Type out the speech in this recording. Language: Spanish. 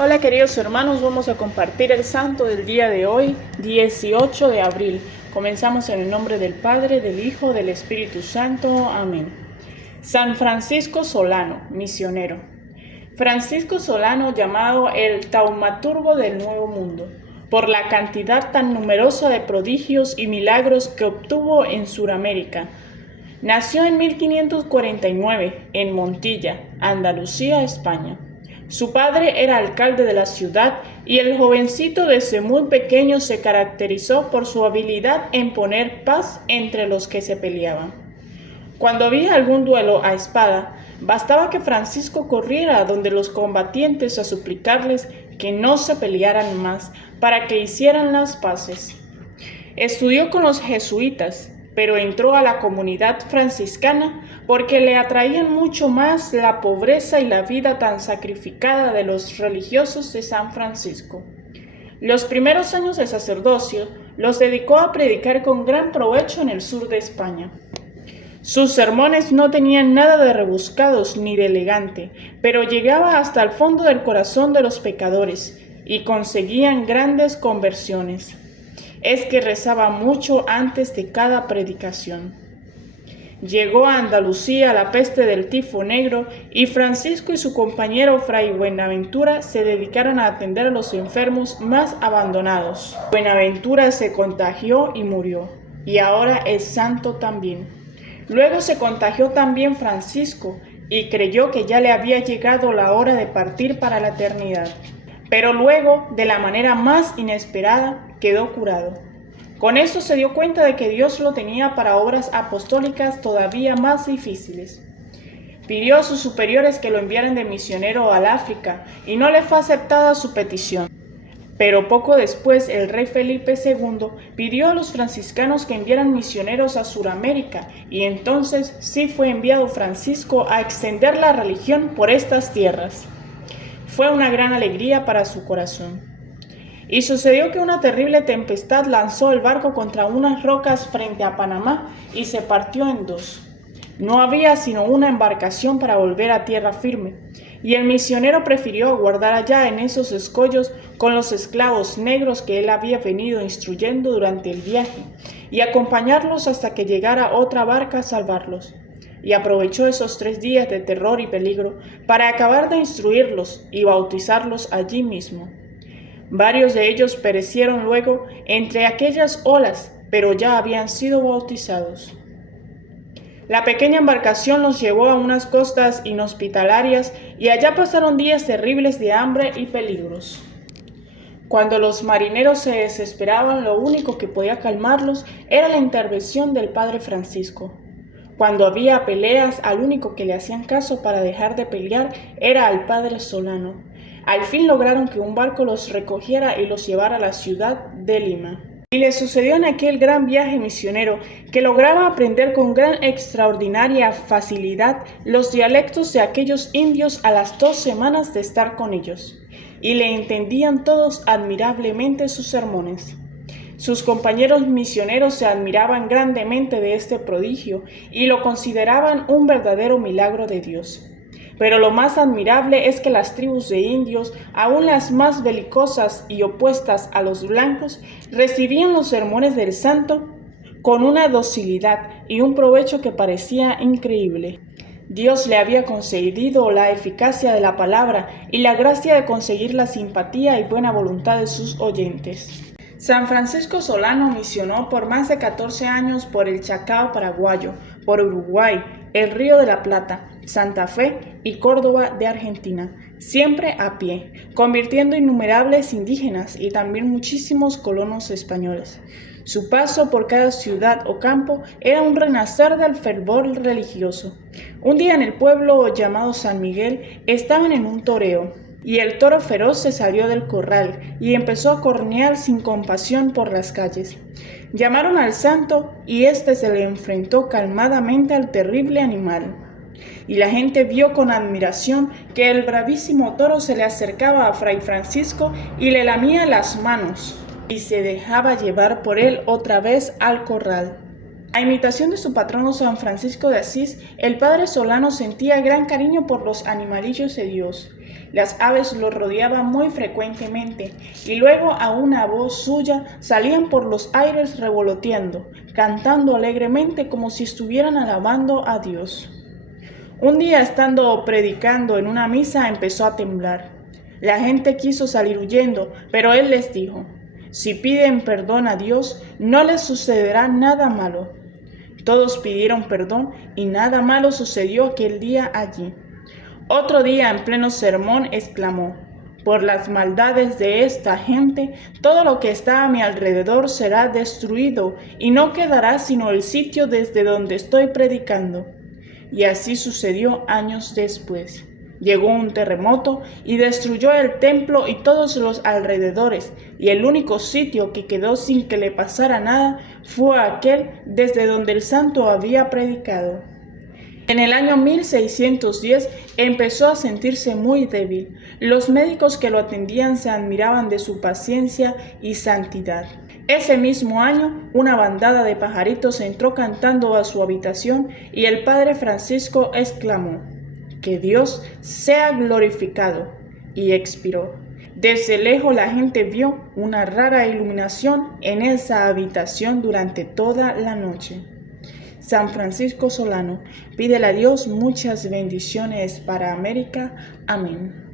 Hola queridos hermanos, vamos a compartir el santo del día de hoy, 18 de abril. Comenzamos en el nombre del Padre, del Hijo, del Espíritu Santo. Amén. San Francisco Solano, misionero. Francisco Solano, llamado el taumaturgo del Nuevo Mundo, por la cantidad tan numerosa de prodigios y milagros que obtuvo en Sudamérica. Nació en 1549 en Montilla, Andalucía, España. Su padre era alcalde de la ciudad y el jovencito desde muy pequeño se caracterizó por su habilidad en poner paz entre los que se peleaban. Cuando había algún duelo a espada, bastaba que Francisco corriera donde los combatientes a suplicarles que no se pelearan más para que hicieran las paces. Estudió con los jesuitas, pero entró a la comunidad franciscana porque le atraían mucho más la pobreza y la vida tan sacrificada de los religiosos de San Francisco. Los primeros años de sacerdocio los dedicó a predicar con gran provecho en el sur de España. Sus sermones no tenían nada de rebuscados ni de elegante, pero llegaba hasta el fondo del corazón de los pecadores y conseguían grandes conversiones. Es que rezaba mucho antes de cada predicación. Llegó a Andalucía la peste del tifo negro y Francisco y su compañero Fray Buenaventura se dedicaron a atender a los enfermos más abandonados. Buenaventura se contagió y murió, y ahora es santo también. Luego se contagió también Francisco y creyó que ya le había llegado la hora de partir para la eternidad. Pero luego, de la manera más inesperada, quedó curado. Con esto se dio cuenta de que Dios lo tenía para obras apostólicas todavía más difíciles. Pidió a sus superiores que lo enviaran de misionero al África y no le fue aceptada su petición. Pero poco después el rey Felipe II pidió a los franciscanos que enviaran misioneros a Sudamérica y entonces sí fue enviado Francisco a extender la religión por estas tierras. Fue una gran alegría para su corazón. Y sucedió que una terrible tempestad lanzó el barco contra unas rocas frente a Panamá y se partió en dos. No había sino una embarcación para volver a tierra firme, y el misionero prefirió aguardar allá en esos escollos con los esclavos negros que él había venido instruyendo durante el viaje, y acompañarlos hasta que llegara otra barca a salvarlos. Y aprovechó esos 3 días de terror y peligro para acabar de instruirlos y bautizarlos allí mismo. Varios de ellos perecieron luego entre aquellas olas, pero ya habían sido bautizados. La pequeña embarcación los llevó a unas costas inhospitalarias y allá pasaron días terribles de hambre y peligros. Cuando los marineros se desesperaban, lo único que podía calmarlos era la intervención del padre Francisco. Cuando había peleas, al único que le hacían caso para dejar de pelear era al padre Solano. Al fin lograron que un barco los recogiera y los llevara a la ciudad de Lima. Y le sucedió en aquel gran viaje misionero que lograba aprender con gran extraordinaria facilidad los dialectos de aquellos indios a las 2 semanas de estar con ellos, y le entendían todos admirablemente sus sermones. Sus compañeros misioneros se admiraban grandemente de este prodigio y lo consideraban un verdadero milagro de Dios. Pero lo más admirable es que las tribus de indios, aun las más belicosas y opuestas a los blancos, recibían los sermones del santo con una docilidad y un provecho que parecía increíble. Dios le había concedido la eficacia de la palabra y la gracia de conseguir la simpatía y buena voluntad de sus oyentes. San Francisco Solano misionó por más de 14 años por el Chacao paraguayo, por Uruguay, el Río de la Plata, Santa Fe y Córdoba de Argentina, siempre a pie, convirtiendo innumerables indígenas y también muchísimos colonos españoles. Su paso por cada ciudad o campo era un renacer del fervor religioso. Un día en el pueblo llamado San Miguel estaban en un toreo, y el toro feroz se salió del corral y empezó a cornear sin compasión por las calles. Llamaron al santo y éste se le enfrentó calmadamente al terrible animal. Y la gente vio con admiración que el bravísimo toro se le acercaba a Fray Francisco y le lamía las manos, y se dejaba llevar por él otra vez al corral. A imitación de su patrono San Francisco de Asís, el padre Solano sentía gran cariño por los animalillos de Dios, Las aves lo rodeaban muy frecuentemente y luego a una voz suya salían por los aires revoloteando, cantando alegremente como si estuvieran alabando a Dios. Un día, estando predicando en una misa, empezó a temblar. La gente quiso salir huyendo, pero él les dijo: si piden perdón a Dios, no les sucederá nada malo. Todos pidieron perdón y nada malo sucedió aquel día allí. Otro día, en pleno sermón, exclamó: por las maldades de esta gente, todo lo que está a mi alrededor será destruido y no quedará sino el sitio desde donde estoy predicando. Y así sucedió años después. Llegó un terremoto y destruyó el templo y todos los alrededores, y el único sitio que quedó sin que le pasara nada fue aquel desde donde el santo había predicado. En el año 1610 empezó a sentirse muy débil. Los médicos que lo atendían se admiraban de su paciencia y santidad. Ese mismo año, una bandada de pajaritos entró cantando a su habitación y el padre Francisco exclamó: que Dios sea glorificado, y expiró. Desde lejos la gente vio una rara iluminación en esa habitación durante toda la noche. San Francisco Solano, pídele a Dios muchas bendiciones para América. Amén.